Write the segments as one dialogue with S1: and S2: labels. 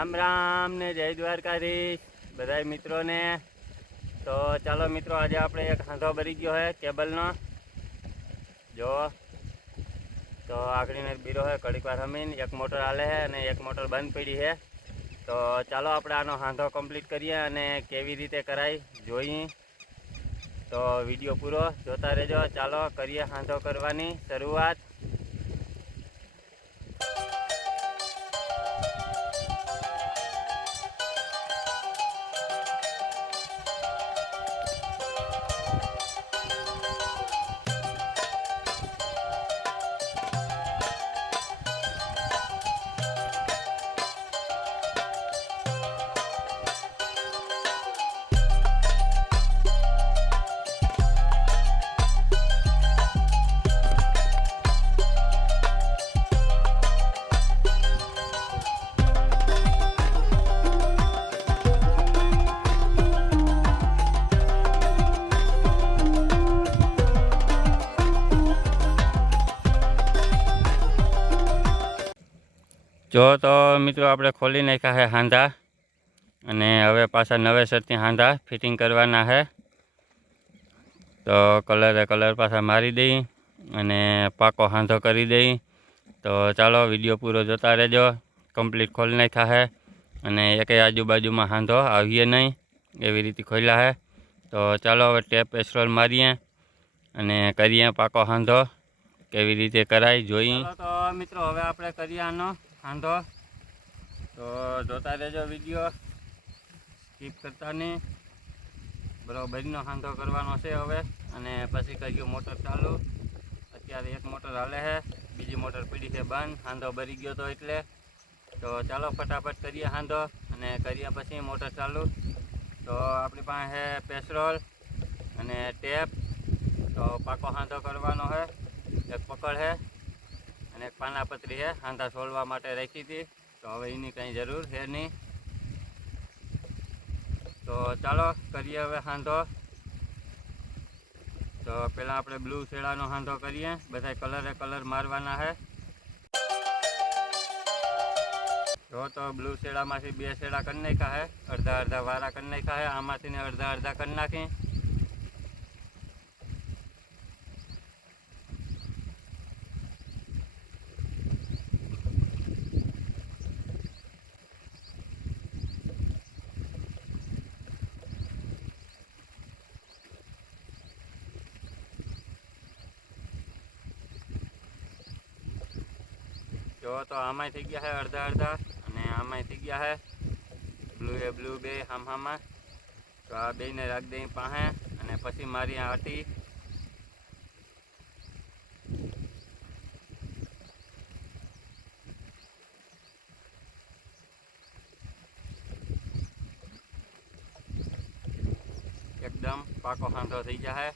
S1: રામ રામ ને જય દ્વારકાધીશ. બધાય મિત્રોને, તો ચાલો મિત્રો, આજે આપણે એક હાંધો ભરી ગયો છે કેબલનો. જો, તો આગળીને બીરો છે ઘડીક વાર હમીને એક મોટર હાલે છે અને એક મોટર બંધ પડી છે તો ચાલો આપણે આનો હાંધો કમ્પ્લીટ કરીએ અને કેવી રીતે કરાય જોઈએ. તો વીડિયો પૂરો જોતા રહેજો. ચાલો, કરીએ હાંધો કરવાની શરૂઆત. જો તો મિત્રો આપણે ખોલી નાખ્યા છે હાંધા. અને હવે પાછા નવેસરથી હાંધા ફિટિંગ કરવાના છે તો કલરે કલર પાછા મારી દઈ અને પાકો હાંધો કરી દઈ. તો ચાલો વીડિયો પૂરો જોતા રહેજો. કમ્પ્લીટ ખોલી નાખ્યા છે અને એકે આજુબાજુમાં હાંધો આવીએ નહીં. એવી રીતે ખોલ્યા છે તો ચાલો હવે ટેપ પેસ્ટ્રોલ મારીએ અને કરીએ પાકો હાંધો. કેવી રીતે કરાય જોઈએ તો મિત્રો, હવે આપણે કરીએ હાંધો તો જોતા રહેજો વીડિયો. સ્કીપ કરતા નહીં. બરોબરનો સાંધો કરવાનો છે હવે. અને પછી કર્યું મોટર ચાલુ. અત્યારે એક મોટર હાલે છે, બીજી મોટર પડી છે બંધ. સાંધો ભરી ગયો તો એટલે. તો ચાલો ફટાફટ કરીએ સાંધો અને કર્યા પછી મોટર ચાલુ. તો આપણી પાસે પેટ્રોલ અને ટેપ તો પાકો સાંધો કરવાનો છે. એક પકડ છે. અને એક પાનાપત્રી છે હાંધા સોલવા માટે રાખી હતી. તો હવે એની કંઈ જરૂર છે નહીં. તો ચાલો, કરીએ હવે હાંધો. તો પહેલાં આપણે બ્લુ શેડાનો હાંધો કરીએ. બધા કલરે કલર મારવાના છે. જો તો બ્લુ શેડામાંથી બે શેડા કરી નાખ્યા છે. અડધા અડધા વારા કરી નાખ્યા છે. આમાંથી અડધા અડધા કરી નાખી. જો તો આમાંય થઈ ગયા છે અડધા અડધા અને આમાંય થઈ ગયા છે બ્લુ એ બ્લુ બે હામ હામાં. તો આ બેને રાખી દઈ પાસે અને પછી મારી આ એકદમ પાકો સાંધો થઈ જાય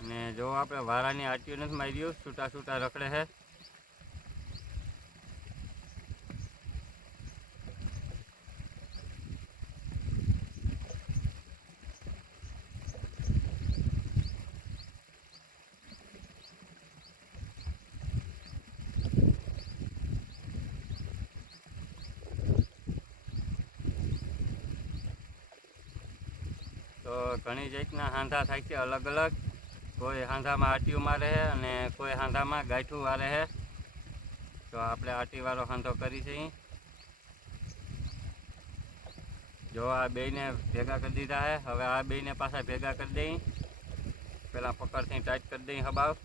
S1: અને જો આપણે વારાની આટીઓ નથી માર્યું છૂટા છૂટા રખડે છે. તો ઘણી જાતના હાંધા થાય છે અલગ અલગ. કોઈ હાંધામાં આટીયું મારે છે અને કોઈ હાંધામાં ગાંઠું વારે છે. તો આપણે આટીવાળો હાંધો કરી છે જો આ બેયને ભેગા કરી દીધા છે. હવે આ બેયને પાછા ભેગા કરી દઈ. પેલા પકડથી ટાઈટ કરી દઈ હબાવ.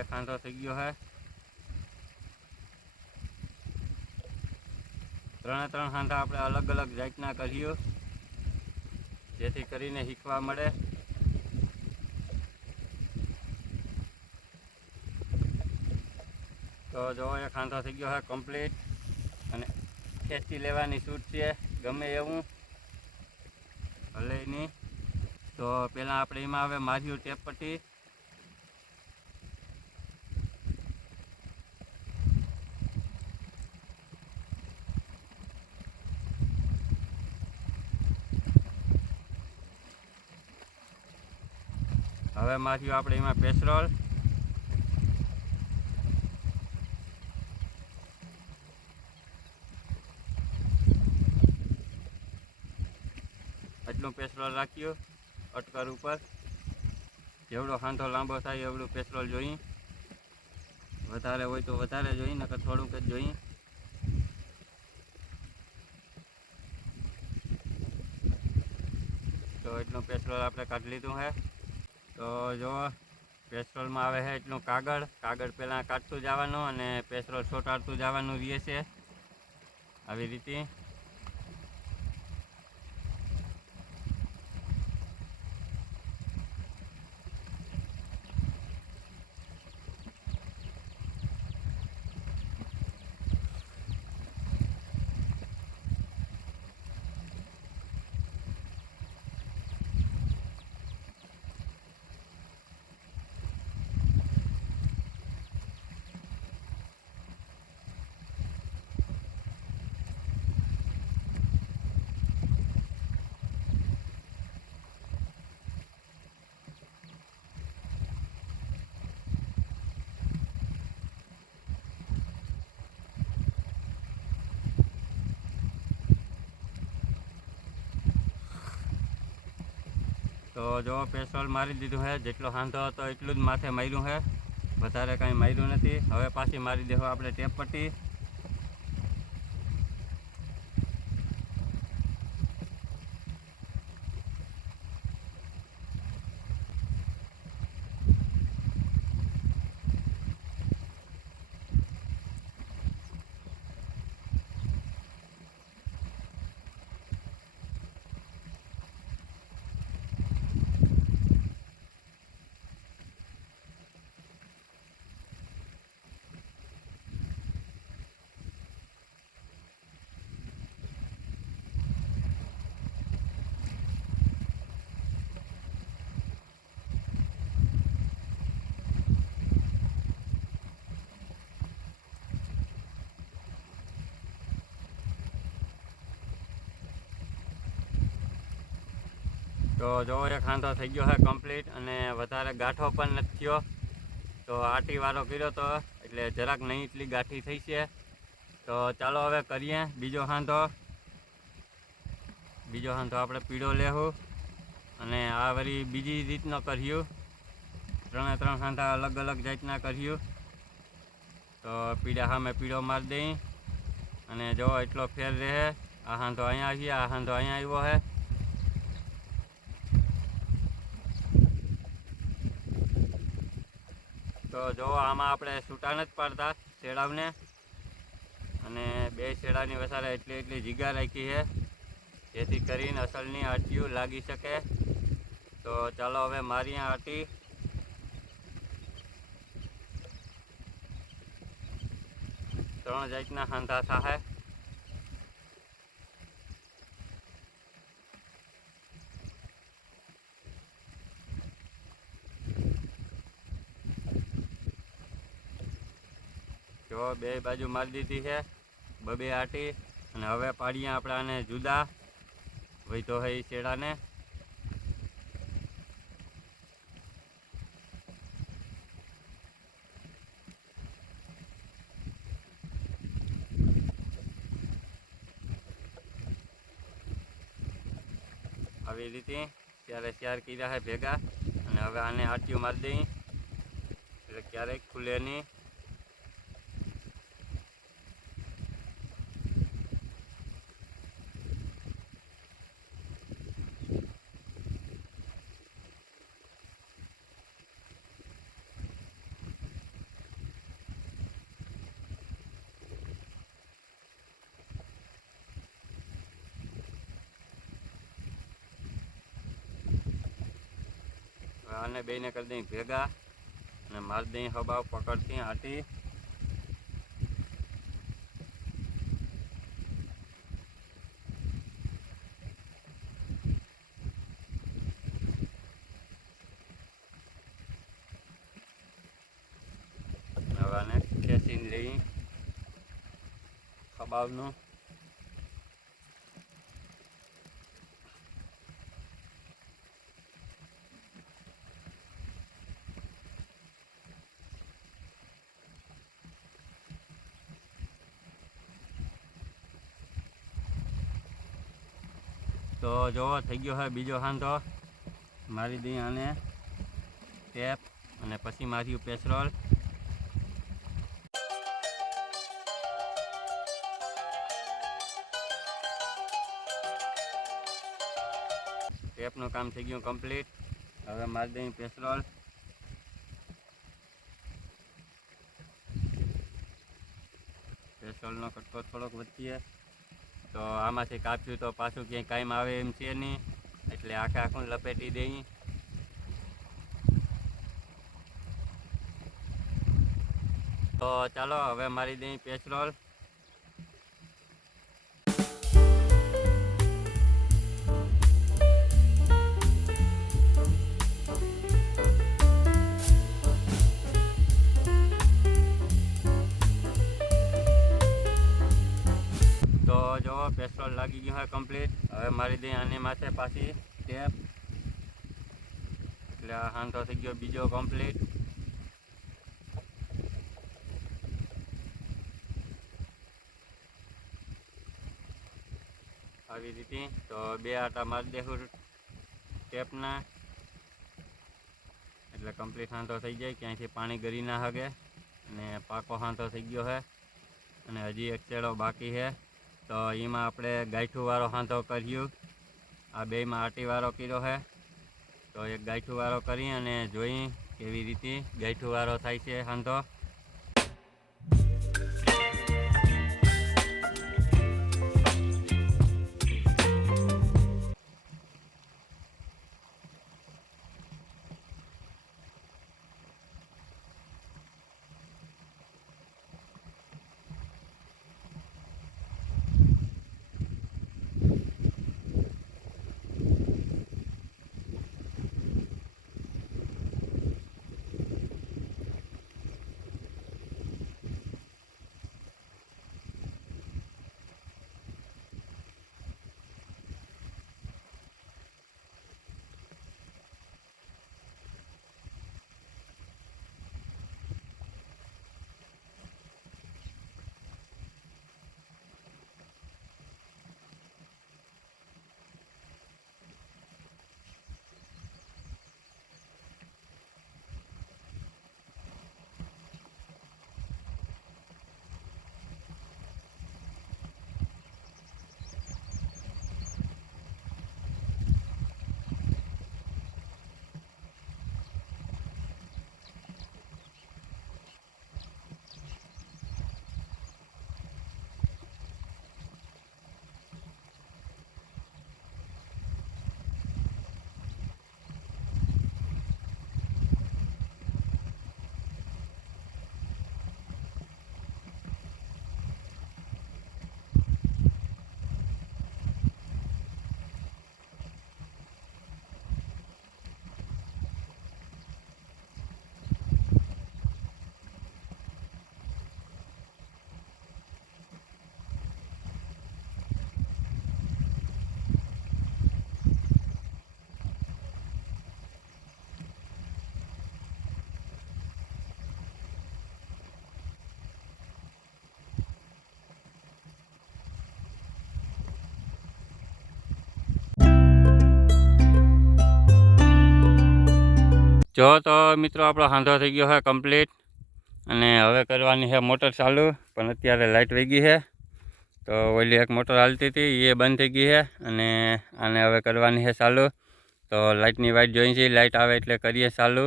S1: એક હાંધો થઈ ગયો છે ત્રણે ત્રણ હાંધા આપણે અલગ અલગ જાતના કર્યું, જેથી કરીને શીખવા મળે. તો જો એક હાંધો થઈ ગયો છે કમ્પ્લીટ અને ખેંચી લેવાની છૂટ છે, ગમે એવું. ભલે નહીં. તો પહેલાં આપણે એમાં હવે માર્યું ટેપ પટ્ટી હવે માર્યું આપણે એમાં પેટ્રોલ એટલું પેટ્રોલ રાખ્યું, અટકર ઉપર. જેવડો હાંધો લાંબો થાય એવડું પેટ્રોલ જોઈએ વધારે હોય તો વધારે જોઈએ નકર થોડુંક જ જોઈએ તો એટલું પેટ્રોલ આપણે કાઢી લીધું છે તો જો પેટ્રોલમાં આવે છે એટલું કાગળ. કાગળ પહેલાં કાઢતું જવાનું અને પેટ્રોલ છોટાડતું જવાનું રહે છે. આવી રીતે. તો જો પેટ્રોલ મારી દીધું છે જેટલો હાંધો હતો એટલું જ માથે માર્યું છે વધારે કાંઈ માર્યું નથી. હવે પાછી મારી દેવું આપણે ટેપ પટ્ટી તો જો એ ખાંધો થઈ ગયો છે કમ્પ્લીટ અને વધારે ગાંઠો પણ નથી થયો. તો આટીવાળો કર્યો તો, એટલે જરાક નહીં એટલી ગાંઠી થઈ છે. તો ચાલો હવે કરીએ બીજો હાંધો. બીજો હાંધો આપણે પીળો લેવું અને આ વળી બીજી રીતનો કર્યું. ત્રણે ત્રણ હાંધા અલગ અલગ જાતના કર્યું. તો પીળા સામે પીળો મારી દઈ. અને જો એટલો ફેર રહે, આ હાંધો અહીંયા આવીએ આ હાંધો અહીંયા આવ્યો છે તો જો, આમાં આપણે છૂટા નથી પાડતા શેડાવને અને બે શેડાની વસારે એટલી એટલી જીગા રાખી છે, જેથી કરીને અસલની આટીઓ લાગી શકે. તો ચાલો હવે મારી આટી ત્રણ જાતના હાંધા થાય જો બે બાજુ મારી દીધી છે, બબે આટી, અને હવે પાડીએ આપણે આને જુદા. હોય તો હોય શેડાને. આવી રીતે ત્યારે ચાર કર્યા છે ભેગા, અને હવે આને આટીઓ મારી દઈ એટલે ક્યારેક ખુલે નહીં. આને બેને કરી દઈ ભેગા. અને મારી દઈ હબાવ પકડતી હવે આને ખેંચીને ખબાવનું તો જો, થઈ ગયો હોય બીજો હાંધો મારી દઈ આને ટેપ અને પછી માર્યું પેટ્રોલ ટેપનું કામ થઈ ગયું કમ્પ્લીટ. હવે મારી દઈ પેટ્રોલ પેટ્રોલનો કટકો થોડોક વધીએ. તો આમાંથી કાપ્યું તો પાછું ક્યાંય કાયમ આવે એમ છે નહીં. એટલે આખે આખું લપેટી દઈ. તો ચાલો, હવે મારી દઈ પેટ્રોલ જો પેટ્રોલ લાગી ગયું હોય કમ્પ્લીટ હવે મારી દઈ આની માથે પાછી ટેપ એટલે આ હાંધો થઈ ગયો બીજો કમ્પ્લીટ આવી રીતે તો બે આટા મારી દેવું ટેપના એટલે કમ્પ્લીટ હાંધો થઈ જાય, ક્યાંયથી પાણી ગરી ના હગે. અને પાકો હાંધો થઈ ગયો છે અને હજી એક ચેડો બાકી છે તો એમાં આપણે ગાંઠુંવાળો હાંધો કર્યું. આ બેમાં આટીવાળો કર્યો છે તો એક ગાંઠુંવાળો કરી અને જોઈ કેવી રીતે ગાંઠુંવાળો થાય છે હાંધો. જો તો મિત્રો આપણો હાંધો થઈ ગયો છે કમ્પ્લીટ અને હવે કરવાની છે મોટર ચાલુ, પણ અત્યારે લાઇટ વહી ગઈ છે તો ઓલી એક મોટર હાલતી હતી એ બંધ થઈ ગઈ છે અને આને હવે કરવાની છે ચાલુ. તો લાઇટની વાઇટ જોઈ છે લાઇટ આવે એટલે કરીએ ચાલુ.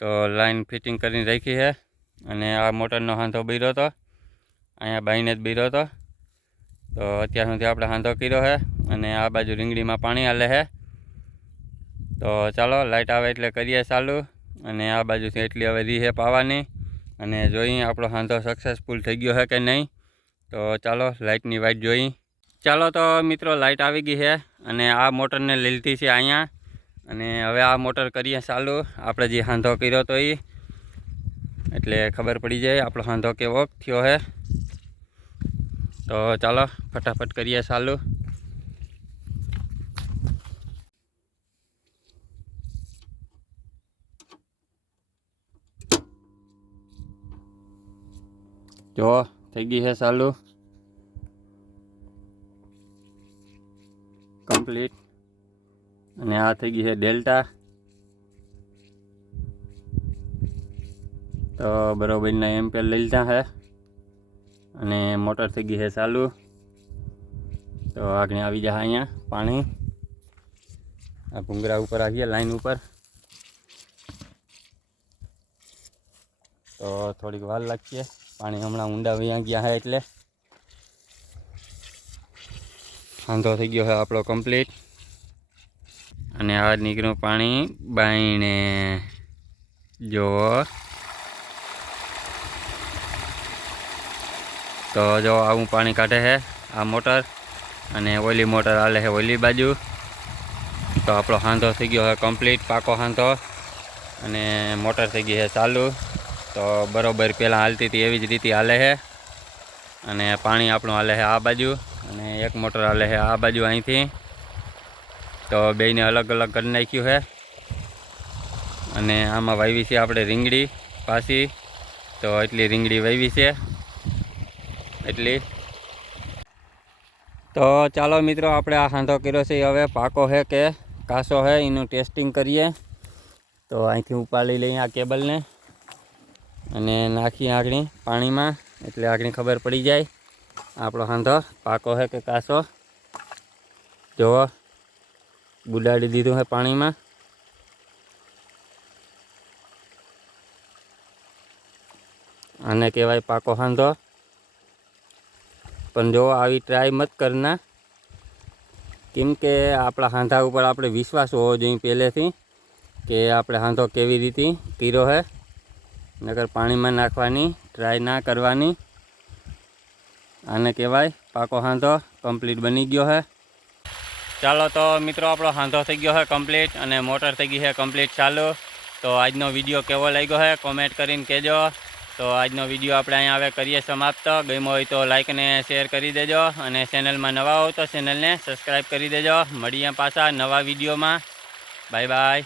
S1: તો લાઇન ફિટિંગ કરીને રાખી છે અને આ મોટરનો હાંધો બીરો હતો અહીંયા બાઈને જ બીરો હતો તો અત્યાર સુધી આપણે હાંધો કર્યો છે અને આ બાજુ રીંગણીમાં પાણી હાલે છે તો ચાલો લાઇટ આવે એટલે કરીએ ચાલુ. અને આ બાજુથી એટલી હવે રીહેપ પાવાની અને જોઈએ આપણો હાંધો સક્સેસફુલ થઈ ગયો છે કે નહીં? તો ચાલો લાઇટની વાઇટ જોઈ. ચાલો તો મિત્રો લાઇટ આવી ગઈ છે અને આ મોટરને લીલતી છે અહીંયા. અને હવે આ મોટર કરીએ ચાલુ. આપણે જે હાંધો કર્યો તો એ એટલે ખબર પડી જાય આપણો હાંધો કેવો થયો છે તો ચાલો, ફટાફટ કરીએ ચાલુ. જો, થઈ ગઈ છે ચાલુ. કમ્પ્લીટ અને આ થઈ ગઈ છે ડેલ્ટા. તો બરોબરના એમ્પેર લઈ લીધા છે. અને મોટર થઈ ગઈ છે ચાલુ. તો આગળ આવી જાય અહીંયા પાણી. આ ભૂંગરા ઉપર આવીએ, લાઈન ઉપર. તો થોડીક વાર લાગશે પાણી હમણાં ઊંડા વ્યાં ગયા છે એટલે. સાંધો થઈ ગયો છે આપણો કમ્પ્લીટ અને આ નીકળ્યું પાણી બાઈને જો. તો જો આવું પાણી કાઢે છે આ મોટર. અને ઓલી મોટર હાલે છે ઓલી બાજુ. તો આપણો હાંધો થઈ ગયો છે કમ્પ્લીટ પાકો હાંધો. અને મોટર થઈ ગઈ છે ચાલુ. તો બરોબર પહેલાં હાલતી હતી એવી જ રીતે હાલે છે. અને પાણી આપણું હાલે છે આ બાજુ અને એક મોટર હાલે છે આ બાજુ અહીંથી. તો બેયને અલગ અલગ કરી નાખ્યું છે. અને આમાં વાવી છે આપણે રીંગડી પાછી. તો એટલી રીંગડી વાવી છે. એટલી. તો ચાલો મિત્રો, આપણે આ હાંધો કર્યો છે. હવે પાકો છે કે કાસો છે, એનું ટેસ્ટિંગ કરીએ. તો અહીંથી ઉપાડી લઈએ આ કેબલને. અને નાખીએ આગળી પાણીમાં, એટલે આગળ ખબર પડી જાય. આપણો હાંધો પાકો છે કે કાસો? જોવો. બુડાડી દીધું છે પાણીમાં. આને કહેવાય પાકો હાંધો. પણ જો આવી ટ્રાય મત કરના. કેમ કે આપણા હાંધા ઉપર આપણે વિશ્વાસ હોવો જોઈએ પહેલેથી, કે આપણે હાંધો કેવી રીતે કર્યો છે નગર પાણીમાં નાખવાની ટ્રાય ના કરવાની. આને કહેવાય પાકો હાંધો કમ્પ્લીટ બની ગયો છે ચાલો તો મિત્રો, આપણો હાંધો થઈ ગયો છે કમ્પ્લીટ અને મોટર થઈ ગઈ છે કમ્પ્લીટ ચાલુ. તો આજનો વીડિયો કેવો લાગ્યો છે કોમેન્ટ કરીને કહેજો. તો આજનો વીડિયો આપણે અહીંયા હવે કરીએ સમાપ્ત. ગમ્યો હોય તો લાઇક અને શેર કરી દેજો અને ચેનલમાં નવા હો તો ચેનલને સબસ્ક્રાઈબ કરી દેજો. મળીએ પાછા નવા વિડીયોમાં. Bye bye